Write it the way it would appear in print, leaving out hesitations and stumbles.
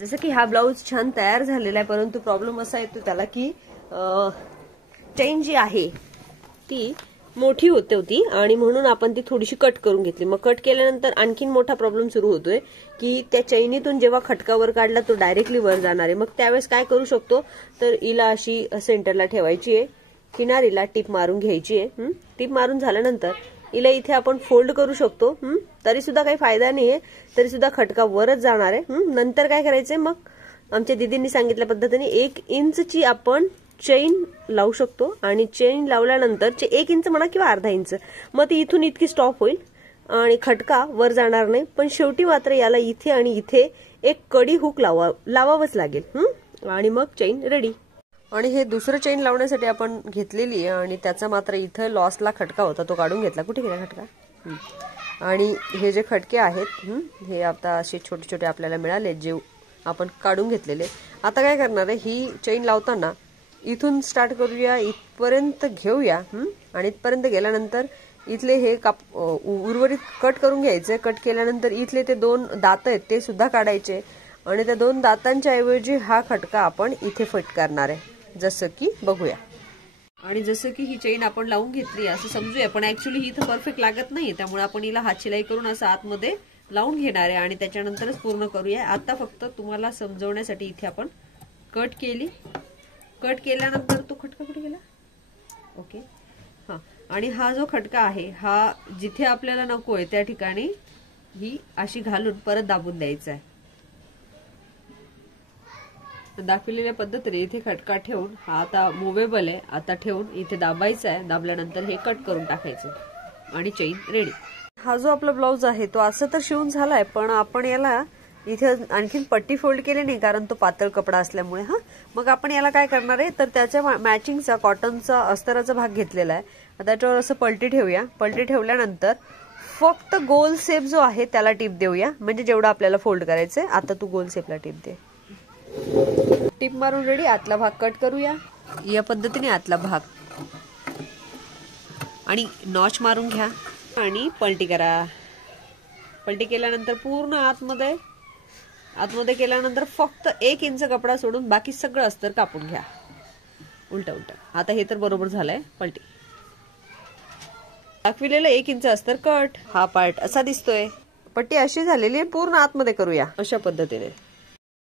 जसं की हा ब्लाऊज छान तयार झालेला आहे, परंतु प्रॉब्लेम असा येतो त्याला की चेन जी आहे ती मोठी होती आणि म्हणून आपण ती थोडीशी कट करून घेतली. मग कट केल्यानंतर आणखीन मोठा प्रॉब्लेम सुरू होतोय की त्या चैनीतून जेव्हा खटका वर काढला तो डायरेक्टली वर जाणार आहे. मग त्यावेळेस काय करू शकतो तर हिला अशी सेंटरला ठेवायची आहे, किनारीला टिप मारून घ्यायची आहे. टिप मारून झाल्यानंतर हिला इथे आपण फोल्ड करू शकतो. तरी सुद्धा काही फायदा नाहीये, तरी सुद्धा खटका वरच जाणार आहे. नंतर काय करायचंय, मग आमच्या दीदींनी सांगितल्या पद्धतीने 1 इंचची आपण चेन लावू शकतो आणि चेन लावल्यानंतर 1 इंच म्हणा किंवा अर्धा इंच, मग ती इथून इतकी स्टॉप होईल आणि खटका वर जाणार नाही. पण शेवटी मात्र याला इथे आणि इथे एक कडी हुक लावावंच लागेल आणि मग चेन रेडी. आणि हे दुसरं चेन लावण्यासाठी आपण घेतलेली आहे आणि त्याचा मात्र इथं लॉसला खटका होता, तो काढून घेतला. कुठे गेला खटका? आणि हे जे खटके आहेत हे आता असे छोटे छोटे आपल्याला मिळाले जे आपण काढून घेतलेले. आता काय करणार आहे, ही चेन लावताना इथून स्टार्ट करूया, इथपर्यंत घेऊया आणि इथपर्यंत गेल्यानंतर इथले हे उर्वरित कट करून घ्यायचे. कट केल्यानंतर इथले ते 2 दात आहेत ते सुद्धा काढायचे आणि त्या 2 दातांच्या ऐवजी हा खटका आपण इथे फिट करणार आहे, जसं की बघूया. आणि जसं की ही चेन आपण लावून घेतली असं समजूया, पण ऍक्च्युली ही इथं परफेक्ट लागत नाही, त्यामुळे आपण हिला हात शिलाई करून असं आतमध्ये लावून घेणार आहे आणि त्याच्यानंतरच पूर्ण करूया. आता फक्त तुम्हाला समजवण्यासाठी इथे आपण कट केली. कट केल्यानंतर तो खटका कुठे गेला? ओके, हा. आणि हा जो खटका आहे हा जिथे आपल्याला नको आहे त्या ठिकाणी ही अशी घालून परत दाबून द्यायचा आहे. दाखवलेल्या पद्धतीने इथे खटका ठेवून, हा आता मुव्हेबल आहे, आता ठेवून इथे दाबायचा आहे. दाबल्यानंतर हे कट करून टाकायचं आणि चेन रेडी. हा जो आपला ब्लाऊज आहे तो असं तर शिवून झालाय, पण आपण याला इथे आणखीन पट्टी फोल्ड केली नाही कारण तो पातळ कपडा असल्यामुळे. मग आपण याला काय करणार आहे तर त्याच्या मॅचिंगचा कॉटनचा अस्तराचा भाग घेतलेला आहे, त्याच्यावर असं पलटी ठेवूया. पलटी ठेवल्यानंतर फक्त गोल शेप जो आहे त्याला टिप देऊया, म्हणजे जेवढं आपल्याला फोल्ड करायचंय. आता तू गोल शेपला टिप दे. टिप मारून रेडी. आतला भाग कट करूया या पद्धतीने, आतला भाग आणि नॉच मारून घ्या आणि पलटी करा. पलटी केल्यानंतर पूर्ण आतमध्ये केल्यानंतर फक्त 1 इंच कपडा सोडून बाकी सगळं अस्तर कापून घ्या उलट. आता हे तर बरोबर झालंय. पलटी दाखविलेलं 1 इंच अस्तर कट. हा पार्ट असा दिसतोय. पट्टी अशी झालेली पूर्ण आतमध्ये करूया अशा पद्धतीने.